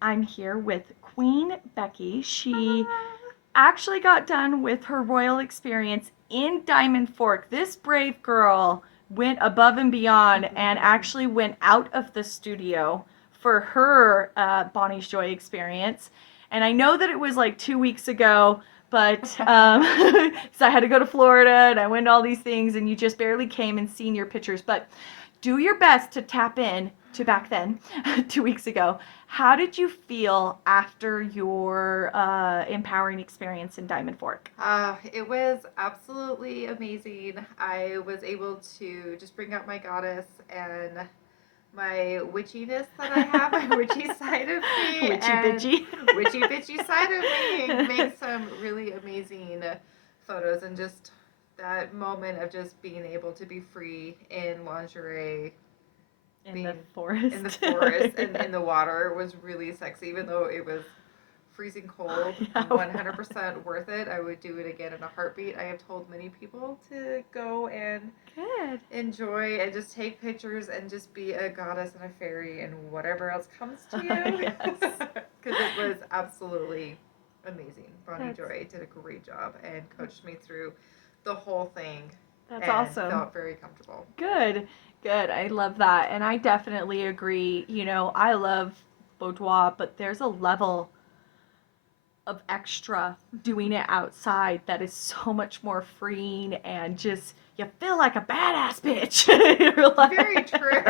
I'm here with Queen Becky. She actually got done with her royal experience in Diamond Fork. This brave girl went above and beyond and actually went out of the studio for her Bonnie's Joy experience. And I know that it was like 2 weeks ago, but so I had to go to Florida and I went to all these things, and you just barely came and seen your pictures. But do your best to tap in to back then, 2 weeks ago. How did you feel after your empowering experience in Diamond Fork? It was absolutely amazing. I was able to just bring out my goddess and my witchiness that I have, my witchy side of me, Witchy and bitchy. witchy bitchy side of me, and make some really amazing photos. And just that moment of just being able to be free in lingerie, In the being forest. in the forest and in the water was really sexy, even though it was freezing cold. Yeah. 100% worth it. I would do it again in a heartbeat. I have told many people to go and Good. enjoy and just take pictures and just be a goddess and a fairy and whatever else comes to you. Yes. Because it was absolutely amazing. Bonnie That's- Joy did a great job and coached me through the whole thing. That's and awesome. Felt very comfortable. Good. Good. I love that. And I definitely agree. You know, I love boudoir, but there's a level of extra doing it outside that is so much more freeing, and just you feel like a badass bitch. You're like, Very true.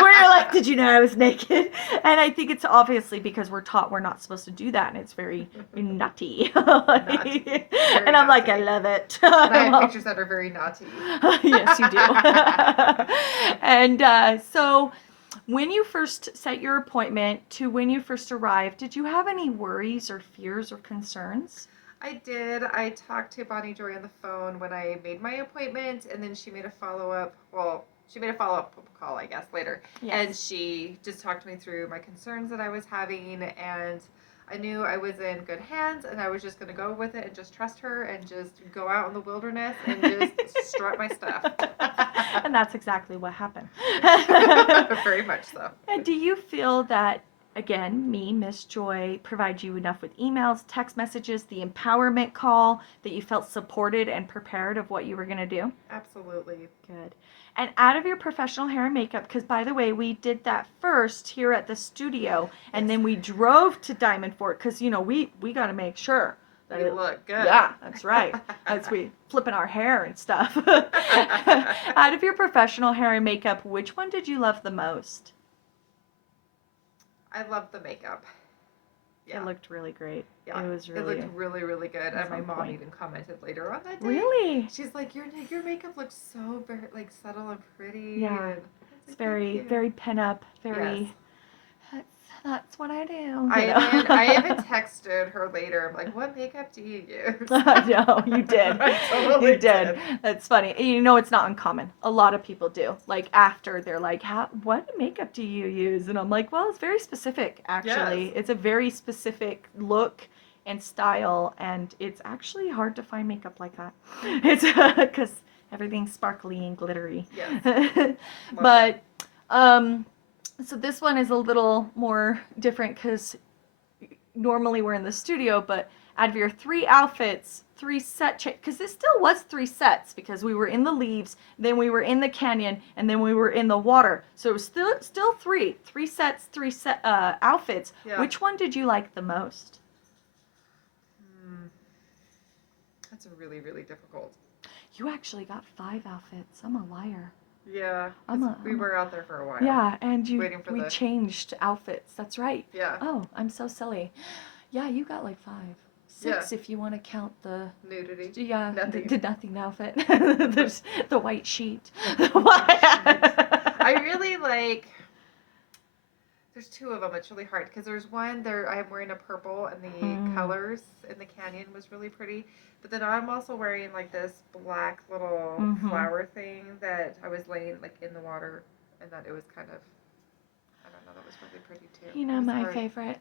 where you're like, did you know I was naked? And I think it's obviously because we're taught we're not supposed to do that, and it's very nutty. Naughty. Very And I'm like, I naughty. love it. And I have Well, pictures that are very naughty. yes, you do. And so, when you first set your appointment to when you first arrived, did you have any worries or fears or concerns? I did. I talked to Bonnie Joy on the phone when I made my appointment, and then she made a follow up. Well, she made a follow up call, I guess, later. Yes. And she just talked me through my concerns that I was having, and I knew I was in good hands, and I was just going to go with it and just trust her and just go out in the wilderness and just strut my stuff. And that's exactly what happened. Very much so. And do you feel that, again, me, Miss Joy, provide you enough with emails, text messages, the empowerment call, that you felt supported and prepared of what you were going to do? Absolutely. Good. And out of your professional hair and makeup, because by the way, we did that first here at the studio, and then we drove to Diamond Fork, because, you know, we got to make sure that You it look good. Yeah, that's right. As we flipping our hair and stuff. Out of your professional hair and makeup, which one did you love the most? I love the makeup. Yeah. It looked really great. Yeah, It was really. It looked really, really good. And my on mom point. even commented later on that day. Really? She's like, your makeup looks so very like subtle and pretty. Yeah. And It's very, very pin up. Very. Yes. That's what I do. You I know? even texted her later. I'm like, what makeup do you use? No, you did. I totally You did. That's funny. You know, it's not uncommon. A lot of people do. Like after they're like, what makeup do you use? And I'm like, well, it's very specific, actually. Yes. It's a very specific look and style, and it's actually hard to find makeup like that. It's because everything's sparkly and glittery. Yes. But so this one is a little more different because normally we're in the studio, but out of your 3 outfits, 3 set because this still was 3 sets, because we were in the leaves, then we were in the canyon, and then we were in the water. So it was still 3 sets, 3 set outfits. Yeah. Which one did you like the most? That's really, really difficult. You actually got 5 outfits. I'm a liar. Yeah. We were out there for a while. Yeah, and we the... changed outfits. That's right. Yeah. Oh, I'm so silly. Yeah, you got like 5. 6 if you want to count the nudity. Yeah, Nothing. the nothing outfit. There's the white sheet. I really like. There's 2 of them. It's really hard because there's one there. I'm wearing a purple, and the colors in the canyon was really pretty. But then I'm also wearing like this black little flower thing that I was laying like in the water, and that it was kind of. I don't know. That was really pretty too. You know, my favorite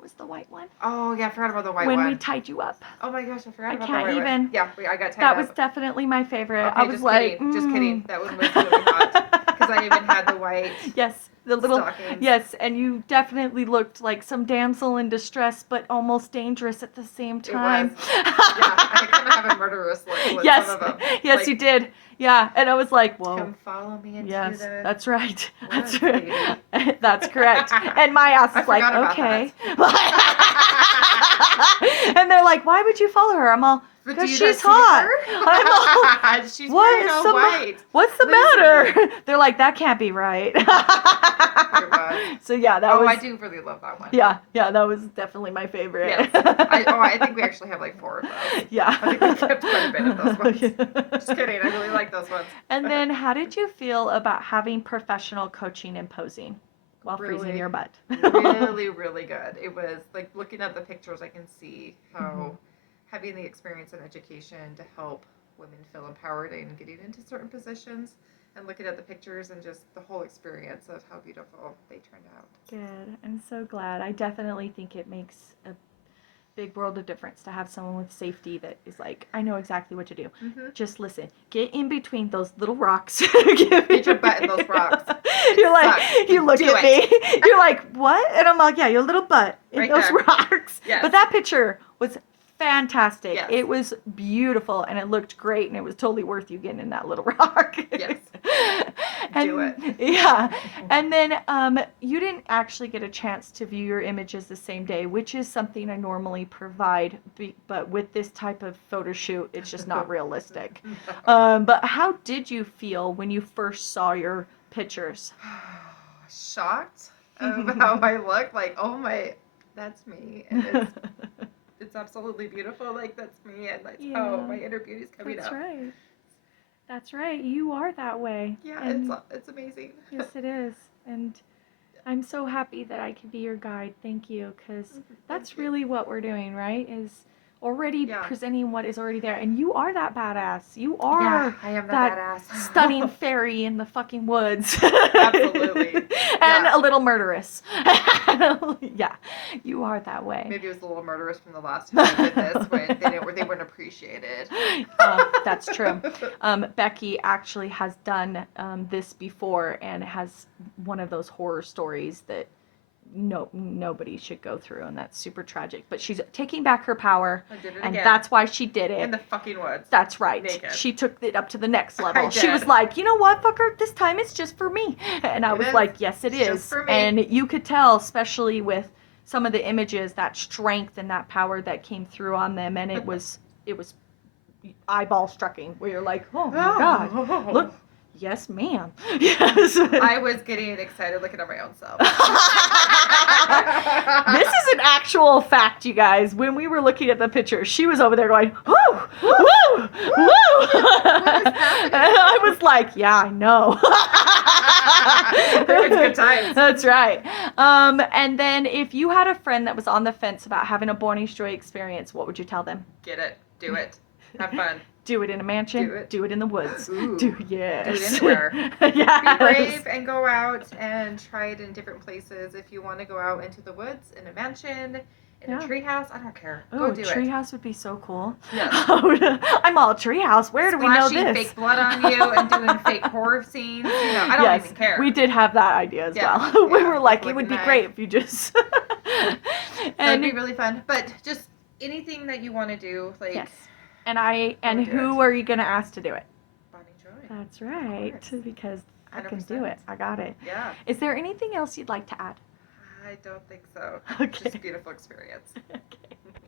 was the white one. Oh yeah, I forgot about the white one. When we tied you up. Oh my gosh, I forgot about the white one. Even. Yeah, I got tied that up. was definitely my favorite. Okay, I was just like, kidding. Just kidding. That one was really hot because I even had the white Yes, the little stockings. yes, and you definitely looked like some damsel in distress, but almost dangerous at the same time. It was. Yeah, I kind of have a murderous look with Yes, some of them. yes, Like, you did. Yeah, and I was like, whoa. come follow me into Yes, the that's right. That's woods, right. baby. That's correct. And my ass I is like, forgot about okay. And they're like, why would you follow her? I'm all, But because do you she's not hot. see her? She's wearing all white. What's the Listen. matter? They're like, that can't be right. It was. So yeah, that Oh, was. I do really love that one. Yeah, that was definitely my favorite. Yes. I think we actually have like 4 of those. Yeah. I think we kept quite a bit of those ones. Just kidding. I really like those ones. And then, how did you feel about having professional coaching and posing while freezing Really, your butt? really, really good. It was like looking at the pictures, I can see how having the experience and education to help women feel empowered and getting into certain positions, and looking at the pictures and just the whole experience of how beautiful they turned out. Good. I'm so glad. I definitely think it makes a big world of difference to have someone with safety that is like, I know exactly what to do. Just listen. Get in between those little rocks. Get your butt in those rocks. You're like, sucks. you look Do at me. You're like, what? And I'm like, yeah, your little butt in Right those there. rocks. Yes. But that picture was fantastic. Yes. It was beautiful and it looked great and it was totally worth you getting in that little rock. Yes. And, Do it. Yeah. And then you didn't actually get a chance to view your images the same day, which is something I normally provide, but with this type of photo shoot, it's just not realistic. But how did you feel when you first saw your pictures? Shocked of how I look. Like, oh my, that's me. And it's absolutely beautiful. Like, that's me. And that's how my inner beauty's coming That's out. right. That's right. You are that way. Yeah, And it's amazing. yes, it is. And I'm so happy that I could be your guide. Thank you, because that's really what we're doing, right? Is already presenting what is already there. And you are that badass. You are I am that badass. stunning fairy in the fucking woods. Absolutely. And a little murderous. Yeah, you are that way. Maybe it was a little murderous from the last time I did this when they weren't appreciated. That's true. Becky actually has done this before and has one of those horror stories that nobody should go through, and that's super tragic. But she's taking back her power, and that's why she did it. In the fucking woods. That's right. Naked. She took it up to the next level. I She was did. like, you know what, fucker, this time it's just for me. And I was like, yes, it It's is. just for me. And you could tell, especially with some of the images, that strength and that power that came through on them, and it was eyeball striking, where you're like, oh my God, look. Yes, ma'am. Yes. I was getting excited looking at my own self. This is an actual fact, you guys. When we were looking at the picture, she was over there going, woo, woo, woo. And I was like, yeah, I know. It was good times. That's right. And then if you had a friend that was on the fence about having a Bonnie's Joy experience, what would you tell them? Get it. Do it. Have fun. Do it in a mansion. Do it. in the woods. Ooh. Yes. Do it anywhere. Yes. Be brave and go out and try it in different places. If you want to go out into the woods, in a mansion, in a treehouse, I don't care. Go do it. Treehouse would be so cool. Yes. I'm all treehouse. Where do we know Splashing this? fake blood on you and doing fake horror scenes. I don't even care. We did have that idea as well. We were like, it would be great if you just. That'd be really fun. But just anything that you want to do, like. Yes. And who are you gonna ask to do it? Bonnie Joy. That's right, because I can 100%. do it. I got it. Yeah. Is there anything else you'd like to add? I don't think so. Okay. Just beautiful experience. Okay.